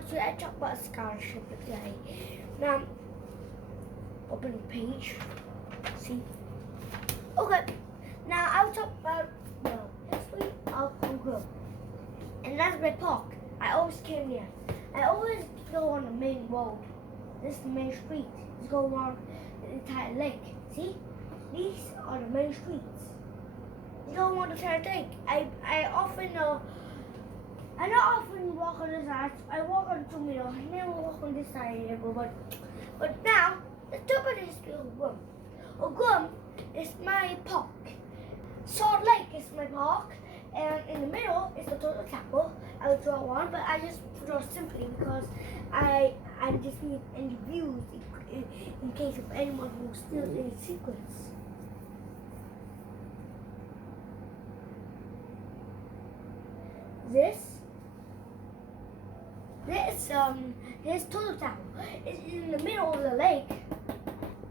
on to talk about scholarship today. Now, open the page. See? Okay. Now I'll talk about the history of Ogun. And that's my park. I always came here. I always go on the main road. This is the main street. Just go around the entire lake. See? These are the main streets. You go around the entire lake. I not often walk on this side. I walk on two middle. I never walk on this side ever. But now, let's talk about the history of Ogun. Ogun is my park. Salt Lake is my park. And in the middle is the Total Chapel. I will draw one, but I just draw simply because I just need any views in case of anyone who steals any secrets. This Total Tower is in the middle of the lake.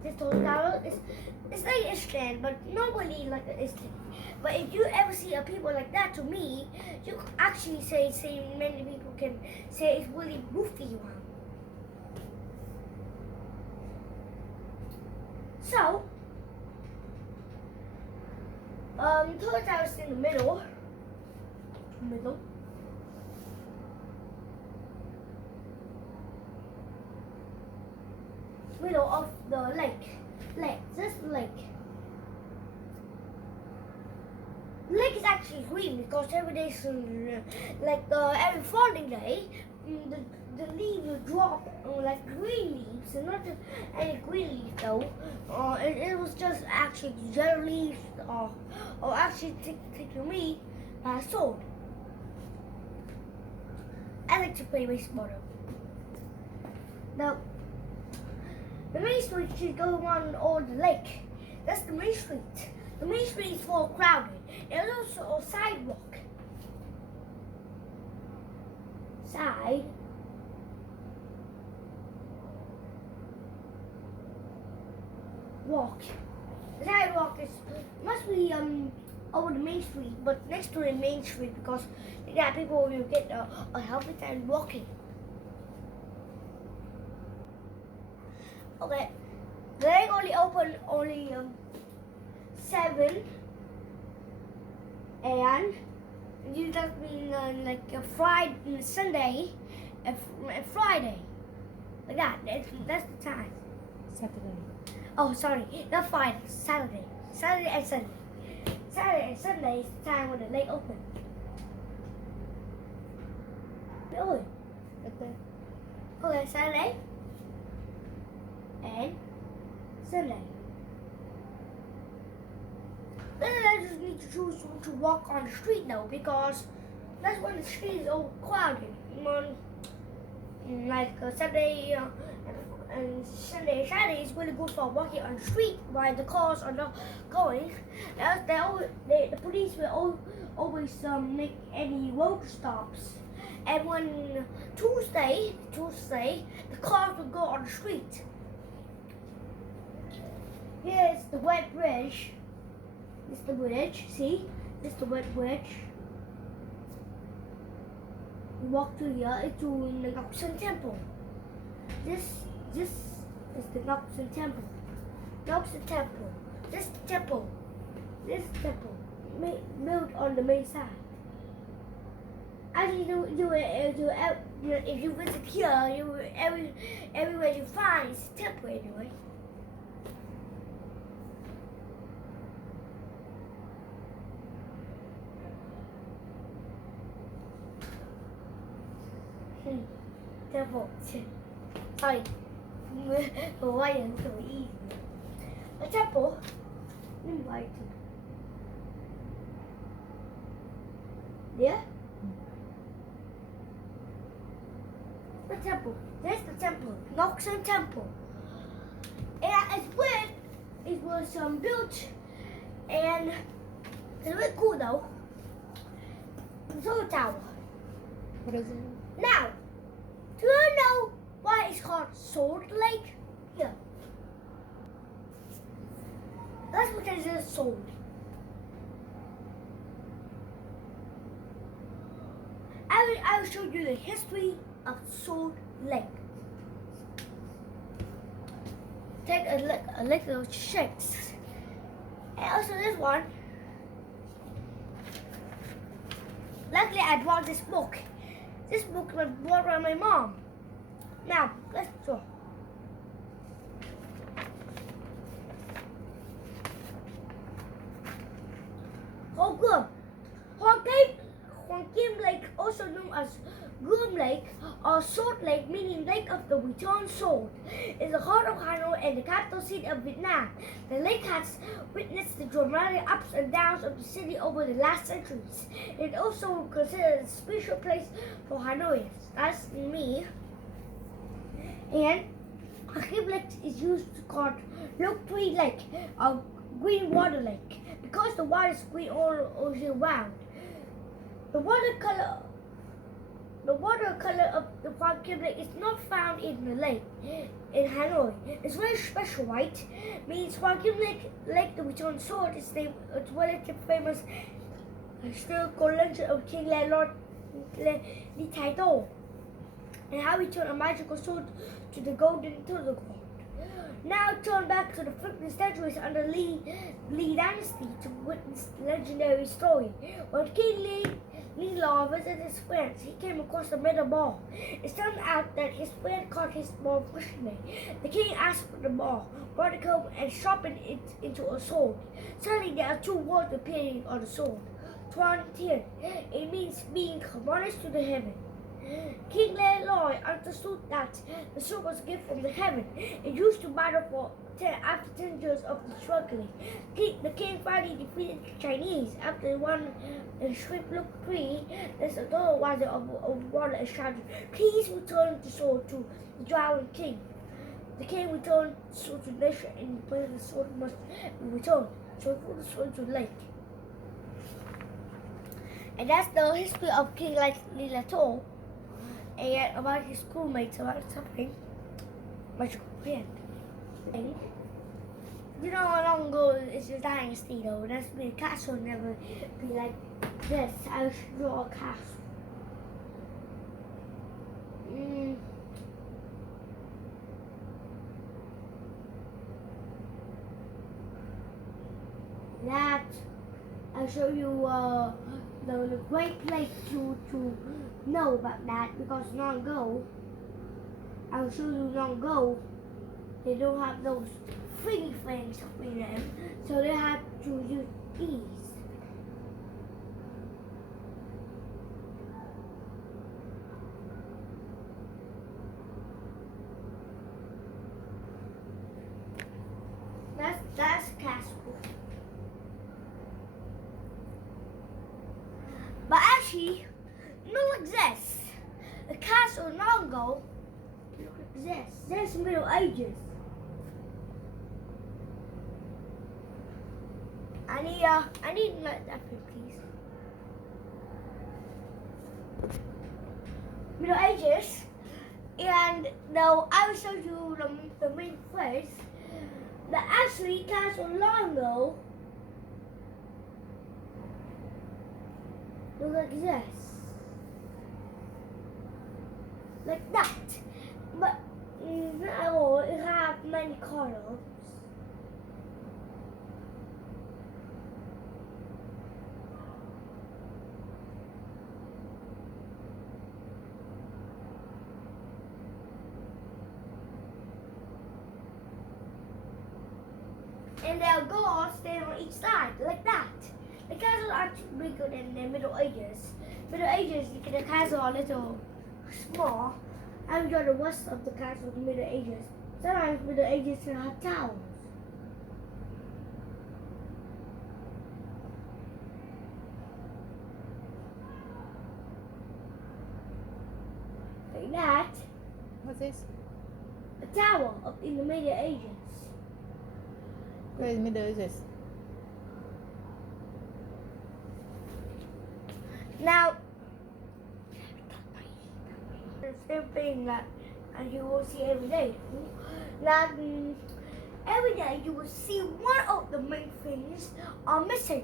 This Total Tower it's like an Iceland, but not really like an Iceland. But if you ever see a people like that, to me, you can actually say many people can say it's really goofy one. So, Total Tower is in the middle. Middle of the lake. This lake. The lake is actually green because every day, every falling day, the leaves will drop like green leaves, and not any green leaves though. It was just actually yellow leaves, or actually take me by a sword. I like to play baseball though. Now, the main street should go around all the lake. That's the main street. The main street is full crowded. There's also a sidewalk. The sidewalk must be over the main street, but next to the main street because yeah, people will get a healthy time walking. Okay, the lake only open 7, and you just mean like a Friday, Sunday, and Friday, like that. That's the time. Saturday. Oh, sorry, not Friday. Saturday and Sunday. Saturday and Sunday is the time when the lake open. Really? Okay, Saturday and Sunday. Then I just need to choose to walk on the street now because that's when the street is all crowded. Like Saturday and Saturday is really good for walking on the street while the cars are not going. The police will always make any road stops. And when Tuesday, the cars will go on the street. Here's the wet bridge. This is the bridge, see? This is the wet bridge. You walk through here to the Ngọc Temple. This is the Ngọc Temple. Temple. This temple built on the main side. As if you visit here, everywhere you find is a temple anyway. Temple. Sorry. Why am I so easy? A temple. Invite. Yeah? The temple. There's the temple. Ngọc Temple. And it's weird. It was built and it's really cool though. The Total Tower. What is it? Now, do you know why it's called Salt Lake? Here. That's because it's salt. I will show you the history of salt. sword leg. Take a little shakes. And also this one. Luckily I bought this book. This book was bought by my mom. Now, let's draw. Hoàng Kim Lake, also known as Gươm Lake or Sword Lake, meaning Lake of the Returned Sword, is the heart of Hanoi and the capital city of Vietnam. The lake has witnessed the dramatic ups and downs of the city over the last centuries. It also considered a special place for Hanoians. That's me. And Hoàng Kim Lake is used to call Lok Tui Lake or Green Water Lake because the water is green all year round. The watercolor of the Hoàng Kim Lake is not found in the lake in Hanoi. It's very special, right? Means Hoàng Kim Lake, the Returned Sword, is the relatively famous historical legend of King Lord Li Tai Do, and how he turned a magical sword to the golden turtle. Now turn back to the 15th centuries under Li Dynasty to witness the legendary story. When King Li Law visited his friends, he came across a metal ball. It turned out that his friend caught his ball personally. The king asked for the ball, brought it home, and sharpened it into a sword. Suddenly there are two words appearing on the sword. Tuan Tien. It means being harmonious to the heaven. King Leroy understood that the sword was a gift from the heaven. It used to battle for after 10 years of the struggling. The king finally defeated the Chinese. After one swift look free, there's a door wazir of water and shouted, "Please return the sword to the drowned king." The king returned the sword to nature, and the sword must be returned. So he put the sword to the lake. And that's the history of King Li Lato. And about his schoolmates about something magical hand. You know how long ago it's a dynasty though, that's the castle never be like this. I should draw a castle. That I'll show you the great place to know about that, because long ago, I'll show you long ago, they don't have those thingy things in them, so they have to use these. That's castle. But actually, not like this. The castle long ago, look like this. There's Middle Ages. I need that please. Middle Ages, and now I will show you the main place. The actually castle long ago look like this. Like that, but not all. It have many colors. And they'll go all stand on each side, like that. The castles are bigger than the Middle Ages. Middle Ages, the castles are a little small. I enjoy the west of the castle of the Middle Ages. Sometimes Middle Ages have towers. Like that. What's this? A tower in the Middle Ages. Where in Middle Ages? Now, the same thing that you will see every day. That every day you will see one of the main things are missing.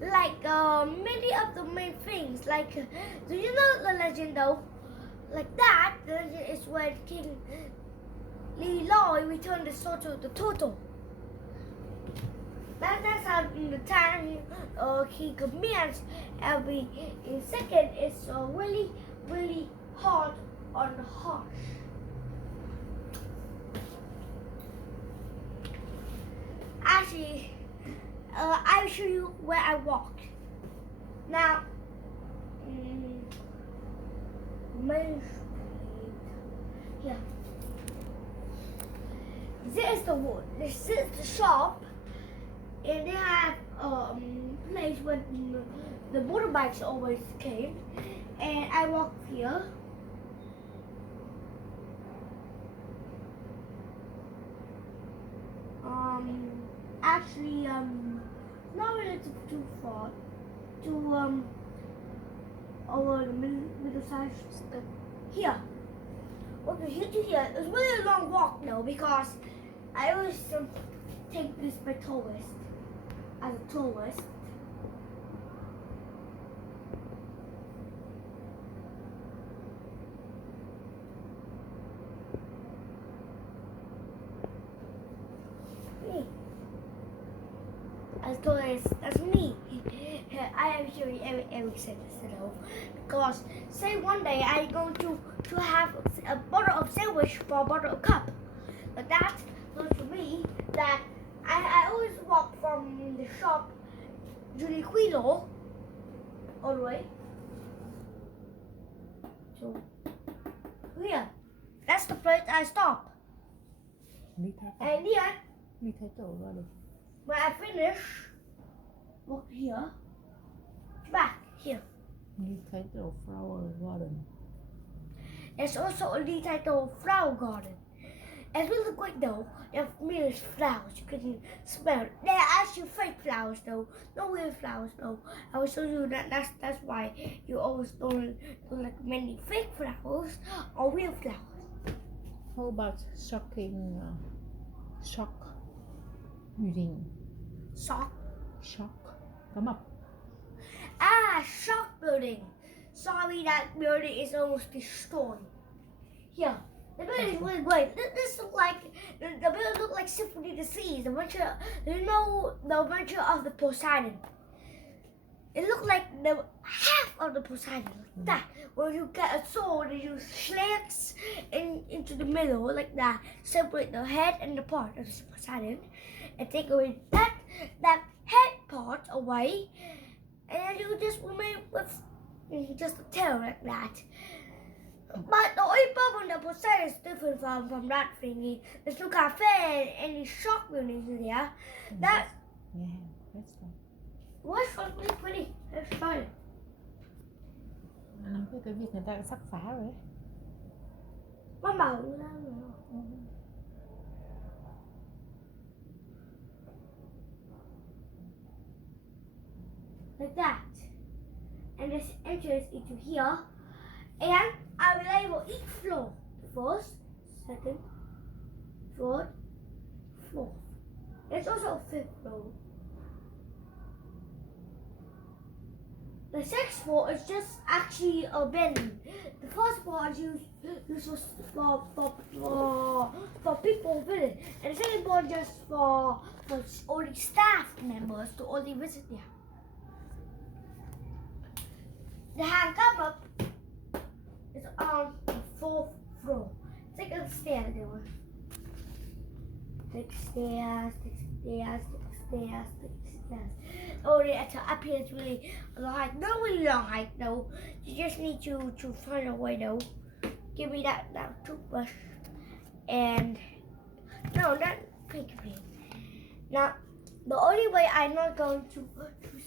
Like many of the main things. Like, do you know the legend though? Like that, is when King Leroy returned the sword to the turtle. That's how in the time he commands every second is really, really hard on the horse. Actually, I'll show you where I walked. Now, Main Street. Here. This is the wood. This is the shop. And they have place where the motorbikes always came. And I walk here. Actually, not really too far to over the middle-sized step here. Okay, here to here. It's really a long walk now because I always take this by tourist as a tourist. Me. As tourist, that's me. I am hearing every sentence, you know, because say one day I'm going to have a bottle of sandwich for a bottle of cup, but that goes to me that I always walk from the shop Juniquilo all the way to here. That's the place I stop. And here, when I finish, walk here, back here. Flower garden. There's also a Lee title flower garden. It's really great though. They have million flowers. You can smell it. They're actually fake flowers though. No real flowers though. I will show you that. That's why you always don't like many fake flowers or real flowers. How about shocking shock building? Shock. Come up. Shock building. Sorry, that building is almost destroyed. Here. The building is really great. This look like the building look like Symphony of the Seas. The adventure, you know, the adventure of the Poseidon. It looked like the half of the Poseidon, like that. Where you get a sword and you slants into the middle like that, separate the head and the part of the Poseidon, and take away that head part away, and you just remain with just a tail like that. But the only problem the Poseidon is different from that thingy. There's no cafe and any shop buildings in there. That That's right. was really pretty. Let's try it. Cái việc người ta sắp phá rồi đấy. Má bảo ra rồi. Like that. And this enters into here. And I will label each floor. First, second, third, fourth. There's also a fifth floor. The sixth floor is just actually a bedroom. The first floor is used for people visit, and the second floor just for only staff members to only visit there. The hand cupboard is on the fourth floor. Take a stairs, everyone. Take stairs, take stairs, take stairs, take stairs. Oh, yeah, up here it's really long hike. Not really long hike though. You just need to find a way though. Give me that toothbrush. And no, not pink. Now, the only way I'm not going to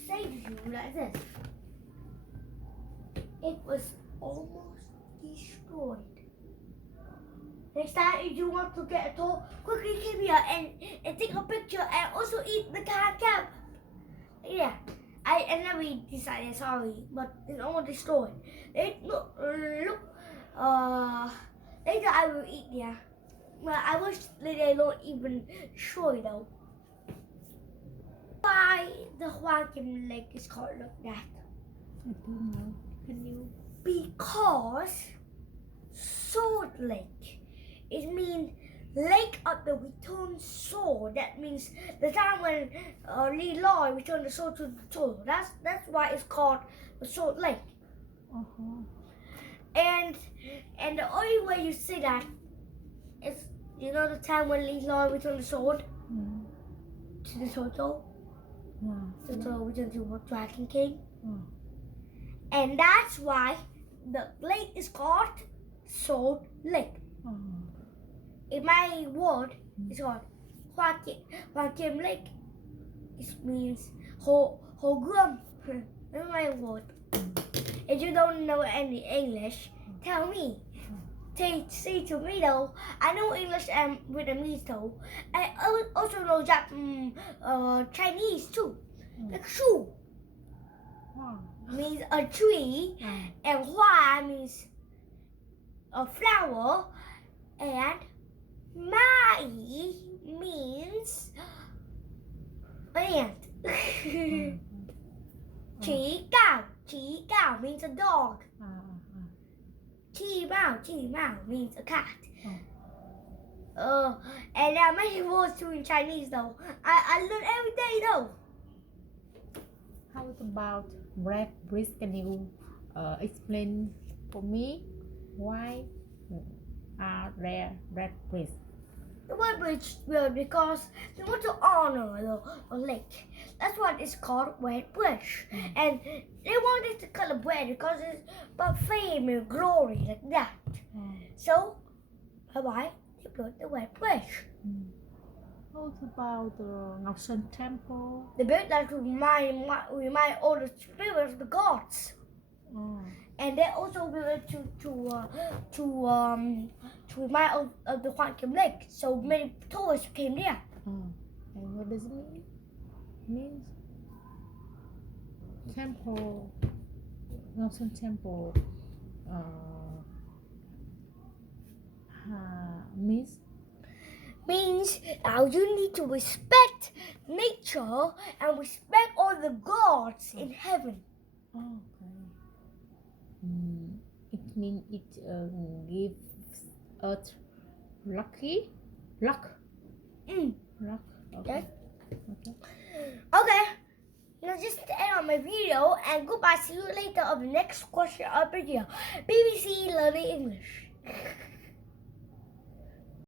say to you like this. It was almost destroyed. Next time, if you want to get a tour, quickly come here and take a picture and also eat the cap. Yeah, I never decided, sorry, but it's almost destroyed. Look, later I will eat there. Well, I wish they don't even show it though. Why the Huakim Lake is called like that? I don't know. Can you? Because so Lake. It means Lake of the Returned Soul. That means the time when Leroy returned the soul to the soul. That's why it's called the Salt Lake. Uh-huh. And the only way you say that is, you know, the time when Leroy returned the sword Mm. to the turtle. Yeah. The turtle returned to the Dragon King. Mm. And that's why the lake is called Salt Lake. Mm. In my word, it's called Hoa Kim Lake. It means Hồ Gươm. In my word. If you don't know any English, tell me. Say to me though. I know English and Vietnamese though. I also know Chinese too. Like Shu Wow. means a tree, Mm. and Hoa means a flower, and Mai means ant. Mm. Chí Cao means a dog. Chi Mao means a cat. And there are many words too in Chinese though. I learn every day though. How about red bridge? Can you explain for me why are there red bridge? The word bridge because they want to honor the lake. That's what it's called, red bridge. And they wanted to call it red because it's about fame and glory like that. So that's why they built the red bridge. What about the Ngọc Sơn Temple? They built that to remind all the spirits of the gods. And they also built it to remind of the Hoa Kim Lake. So many tourists came there. And what does it mean? Means temple, Ngọc Sơn Temple Means you need to respect nature and respect all the gods in heaven. Okay. It means it gives us luck. Luck. Okay. Yes. Okay. Okay. Now just to end on my video, and goodbye. See you later of the next question of the video. BBC Learning English.